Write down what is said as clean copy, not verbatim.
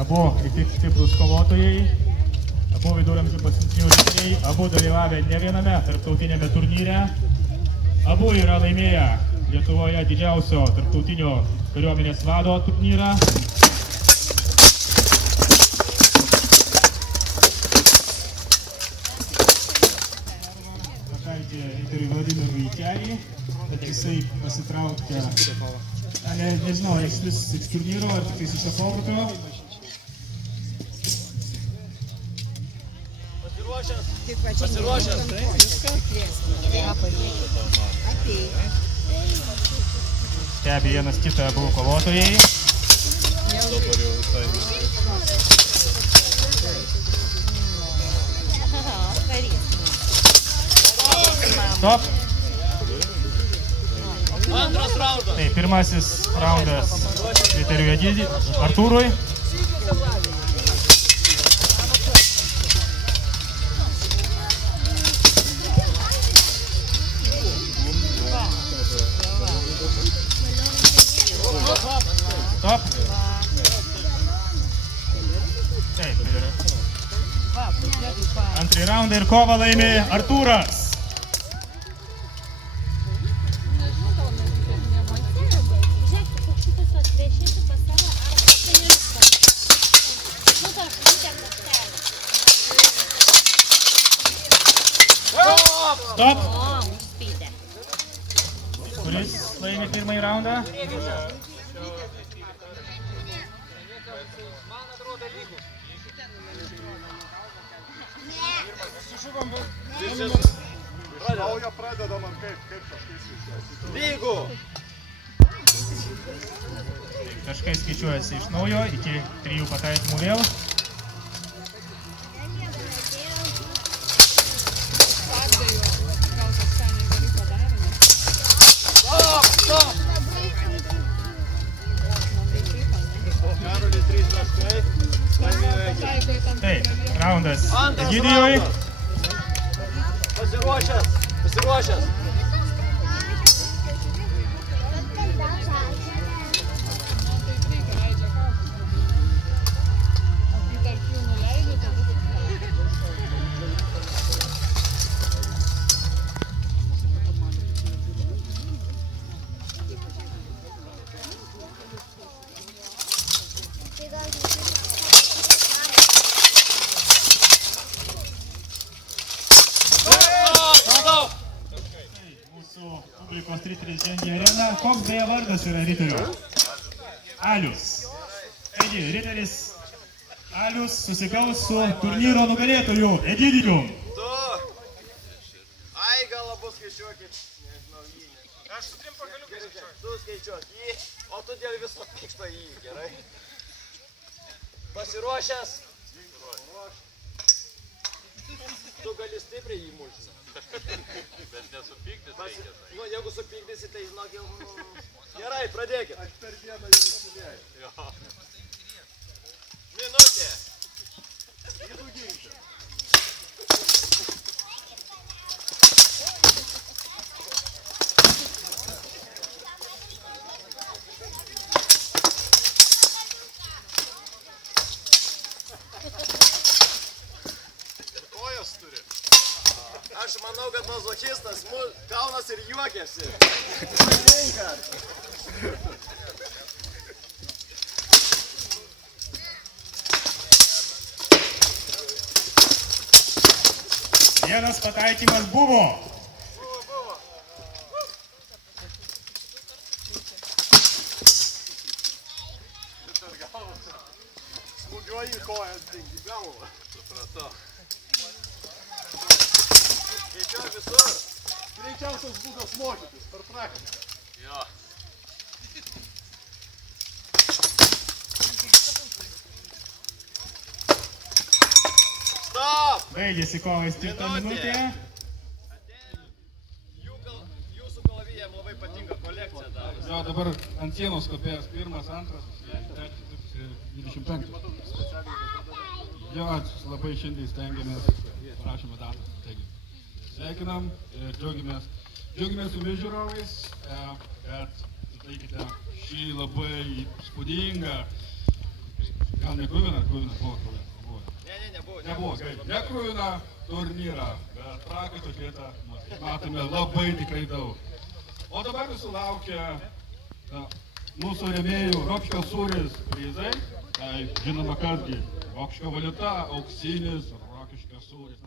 Abu itin stiprus kovotojai, abu viduramžių pasiuntinių riteriai, abu dalyvavę ne viename tarptautinėme turnyre, abu yra laimėję Lietuvoje didžiausio tarptautinio kariuomenės vado turnyrą. Pakaitė riteriui Vladimirui Keliai, bet jisai pasitraukė, nežinau, iš turnyro ar tik iš atotrūkio. Pasiruošęs. Stebi vienas kitą abu kovotojai. Stop. Antras raundas. Tai pirmasis raundas riteriui Artūrui. Stop. Taip, ir antrąjį raundą ir kovą laimi Artūras. Stop. Kuris laimi pirmąjį raundą? Naują pradedam ar kaip kažkaip Lygų. Kažkai skaičiuojasi iš naujo, iki 3 pataikymų vėl. Taip, raundas Egidijui. Pasiruošęs. Publikos riteris žengia areną. Koks beje vardas yra riterio? Alius. Taigi, riteris Alius susikaus su turnyro nugalėtoju Egidijum. Ai, gal abu skaičiuokit. Nežinau, jį. Aš su 3 pagaliukais skaičiuoju. Tu skaičiuok jį, o tu dėl viso pyksta jį, gerai? Pasiruošęs. Tu gali stipriai jį mušti. Bet nesupyktis reikia. Nu, jeigu supykdysi, tai žinok jau... Gerai, pradėkit. Aš per dieną jau įsilėjau. Minutė. Įdų ginti. Kojas turi. Aš manau, kad mazochistas kaunas ir juokiasi. Vienas pataikymas buvo. Smūgiuoji kojas dingi galvą. Supratau. Skaičiuoju visur. Greičiausias būdas mokytis per praktiką. Jo. Stop! Baigėsi kovai skirta minutė. Jūsų kalavijam labai patinka kolekcija dar. Jo, dabar ant sienos kopėjas 1, 2, 3, 25. Jo, labai šiandien stengiamės, prašome datą. Taigi, sveikinam ir džiaugiamės su žiūrovais, kad sutaikite šį labai įspūdingą gal ne Kruvina buvo Kruvina. Nebuvo. Nebuvo, kaip nekruvina turnyrą, bet prakaito vietą matome labai tikrai daug. O dabar jūsų laukia mūsų rėmėjų Rokiškio sūris prizai. Tai žinoma, kasgi Rokiškio valiuta, auksinis Rokiškio sūris.